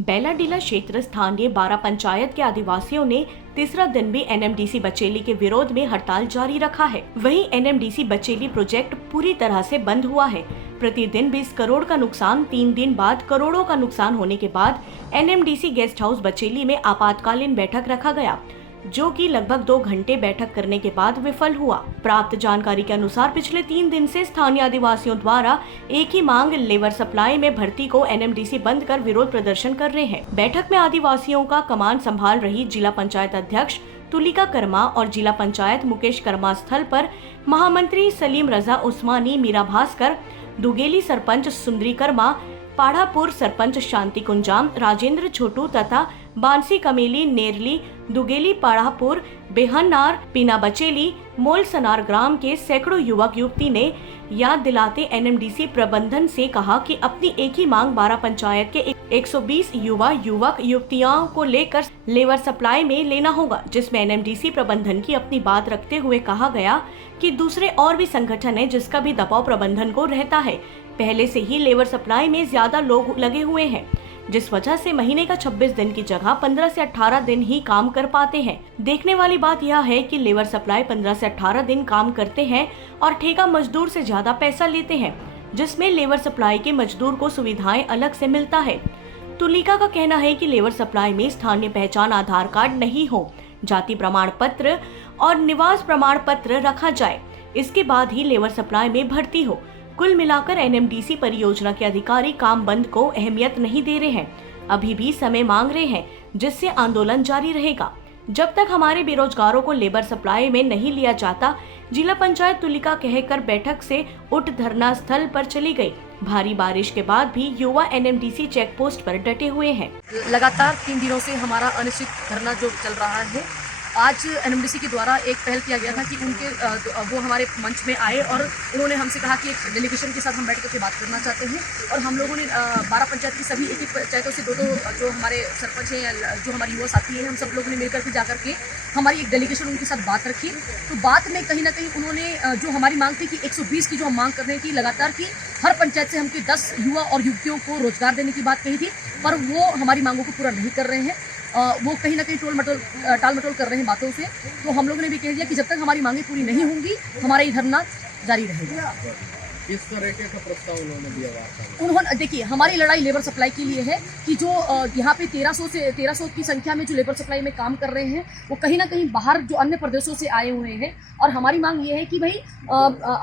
बेलाडीला क्षेत्र स्थानीय 12 पंचायत के आदिवासियों ने तीसरा दिन भी एनएमडीसी बचेली के विरोध में हड़ताल जारी रखा है। वहीं एनएमडीसी बचेली प्रोजेक्ट पूरी तरह से बंद हुआ है। प्रतिदिन 20 करोड़ का नुकसान, 3 दिन बाद करोड़ों का नुकसान होने के बाद एनएमडीसी गेस्ट हाउस बचेली में आपातकालीन बैठक रखा गया, जो कि लगभग 2 घंटे बैठक करने के बाद विफल हुआ। प्राप्त जानकारी के अनुसार पिछले 3 दिन से स्थानीय आदिवासियों द्वारा एक ही मांग लेबर सप्लाई में भर्ती को एनएमडीसी बंद कर विरोध प्रदर्शन कर रहे हैं। बैठक में आदिवासियों का कमान संभाल रही जिला पंचायत अध्यक्ष तुलिका कर्मा और जिला पंचायत मुकेश कर्मा स्थल पर महामंत्री सलीम रजा उस्मानी, मीरा भास्कर, दुगेली सरपंच सुंदरी कर्मा, पाढ़ापुर सरपंच शांति कुंजाम, राजेंद्र छोटू तथा बांसी कमेली, नेरली, दुगेली, पाढ़ापुर, बेहनार, पीना बचेली, मोल सनार ग्राम के सैकड़ों युवक युवती ने याद दिलाते एनएमडीसी प्रबंधन से कहा कि अपनी एक ही मांग 12 पंचायत के 120 युवा युवक युवतियों को लेकर लेबर सप्लाई में लेना होगा, जिसमें एनएमडीसी प्रबंधन की अपनी बात रखते हुए कहा गया कि दूसरे और भी संगठन है जिसका भी दबाव प्रबंधन को रहता है। पहले से ही लेबर सप्लाई में ज्यादा लोग लगे हुए हैं, जिस वजह से महीने का 26 दिन की जगह 15 से 18 दिन ही काम कर पाते हैं। देखने वाली बात यह है कि लेबर सप्लाई 15 से 18 दिन काम करते हैं और ठेका मजदूर से ज्यादा पैसा लेते हैं, जिसमें लेबर सप्लाई के मजदूर को सुविधाएं अलग से मिलता है। तुलिका का कहना है कि लेबर सप्लाई में स्थानीय पहचान आधार कार्ड नहीं हो, जाति प्रमाण पत्र और निवास प्रमाण पत्र रखा जाए, इसके बाद ही लेबर सप्लाई में भर्ती हो। कुल मिलाकर एनएमडीसी परियोजना के अधिकारी काम बंद को अहमियत नहीं दे रहे हैं, अभी भी समय मांग रहे हैं, जिससे आंदोलन जारी रहेगा जब तक हमारे बेरोजगारों को लेबर सप्लाई में नहीं लिया जाता। जिला पंचायत तुलिका कहकर बैठक से उठ धरना स्थल पर चली गई। भारी बारिश के बाद भी युवा एनएमडीसी चेक पोस्ट पर डटे हुए हैं। लगातार 3 दिनों से हमारा अनिश्चित धरना जो चल रहा है, आज एनएमडीसी के द्वारा एक पहल किया गया था कि वो हमारे मंच में आए और उन्होंने हमसे कहा कि एक डेलीगेशन के साथ हम बैठ करके बात करना चाहते हैं। और हम लोगों ने 12 पंचायत की सभी एक पंचायतों से 2 जो हमारे सरपंच हैं या जो हमारे युवा साथी हैं, हम सब लोगों ने मिलकर के जाकर के हमारी एक डेलीगेशन उनके साथ बात रखी। तो बात में कहीं ना कहीं उन्होंने जो हमारी मांग थी कि 120 की जो हम मांग कर रहे थी लगातार की हर पंचायत से हमके 10 युवा और युवतियों को रोजगार देने की बात कही थी, पर वो हमारी मांगों को पूरा नहीं कर रहे हैं। वो कहीं ना कहीं टाल मटोल कर रहे हैं बातों से। तो हम लोगों ने भी कह दिया कि जब तक हमारी मांगें पूरी नहीं होंगी हमारा ये धरना जारी रहेगा। किस तरह का प्रस्ताव उन्होंने दिया? उन्होंने देखिए, हमारी लड़ाई लेबर सप्लाई के लिए है कि जो यहाँ पे 1300 की संख्या में जो लेबर सप्लाई में काम कर रहे हैं वो कहीं ना कहीं बाहर जो अन्य प्रदेशों से आए हुए हैं। और हमारी मांग ये है कि भाई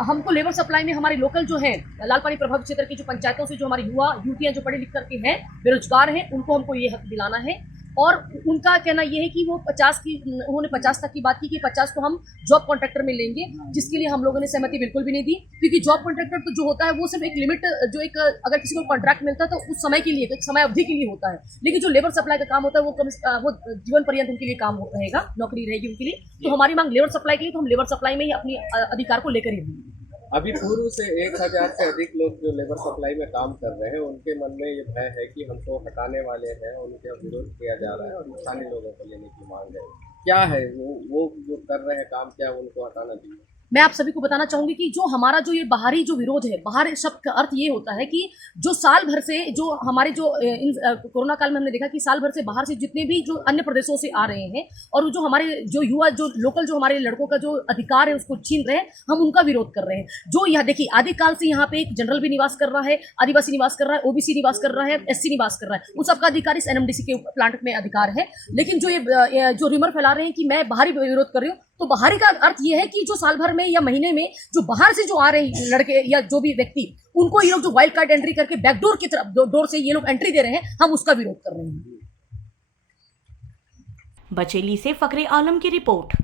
हमको लेबर सप्लाई में हमारे लोकल जो है लाल पानी प्रभावित क्षेत्र की जो पंचायतों से जो हमारे युवा युवतियाँ जो पढ़े लिख करके हैं, बेरोजगार हैं, उनको हमको ये हक दिलाना है। और उनका कहना यह है कि वो उन्होंने 50 तक की बात की कि 50 को हम जॉब कॉन्ट्रैक्टर में लेंगे, जिसके लिए हम लोगों ने सहमति बिल्कुल भी नहीं दी, क्योंकि जॉब कॉन्ट्रैक्टर तो जो होता है वो सिर्फ एक लिमिट जो एक अगर किसी को कॉन्ट्रैक्ट मिलता है तो उस समय के लिए, एक समय अवधि के लिए होता है। लेकिन जो लेबर सप्लाई का काम होता है वो जीवन पर्यंत उनके लिए काम रहेगा, नौकरी रहेगी उनके लिए। तो हमारी मांग लेबर सप्लाई के लिए, तो हम लेबर सप्लाई में ही अपनी अधिकार को लेकर ही रहेंगे। अभी पूर्व से 1000 से अधिक लोग जो लेबर सप्लाई में काम कर रहे हैं, उनके मन में ये भय है कि हमको हटाने वाले हैं, उनके विरोध किया जा रहा है और स्थानीय लोगों को लेने की मांग है। क्या है वो जो कर रहे हैं काम, क्या उनको हटाना चाहिए? मैं आप सभी को बताना चाहूंगी कि जो हमारा जो ये बाहरी जो विरोध है, बाहर शब्द का अर्थ ये होता है कि जो साल भर से जो हमारे जो कोरोना काल में हमने देखा कि साल भर से बाहर से जितने भी जो अन्य प्रदेशों से आ रहे हैं और जो हमारे जो युवा जो लोकल जो हमारे लड़कों का जो अधिकार है उसको छीन रहे हैं, हम उनका विरोध कर रहे हैं। जो यह देखिए, आदिकाल से यहाँ पे एक जनरल भी निवास कर रहा है, आदिवासी निवास कर रहा है, ओबीसी निवास कर रहा है, एससी निवास कर रहा है, उन सबका अधिकार इस एनएमडीसी के प्लांट में अधिकार है। लेकिन जो ये जो रिमर फैला रहे हैं कि मैं बाहरी विरोध कर रही हूँ, तो बाहरी का अर्थ ये है कि जो साल भर में या महीने में जो बाहर से जो आ रहे हैं लड़के या जो भी व्यक्ति, उनको ये लोग जो वाइल्ड कार्ड एंट्री करके बैकडोर की तरफ डोर से ये लोग एंट्री दे रहे हैं, हम उसका विरोध कर रहे हैं। बचेली से फखरे आलम की रिपोर्ट।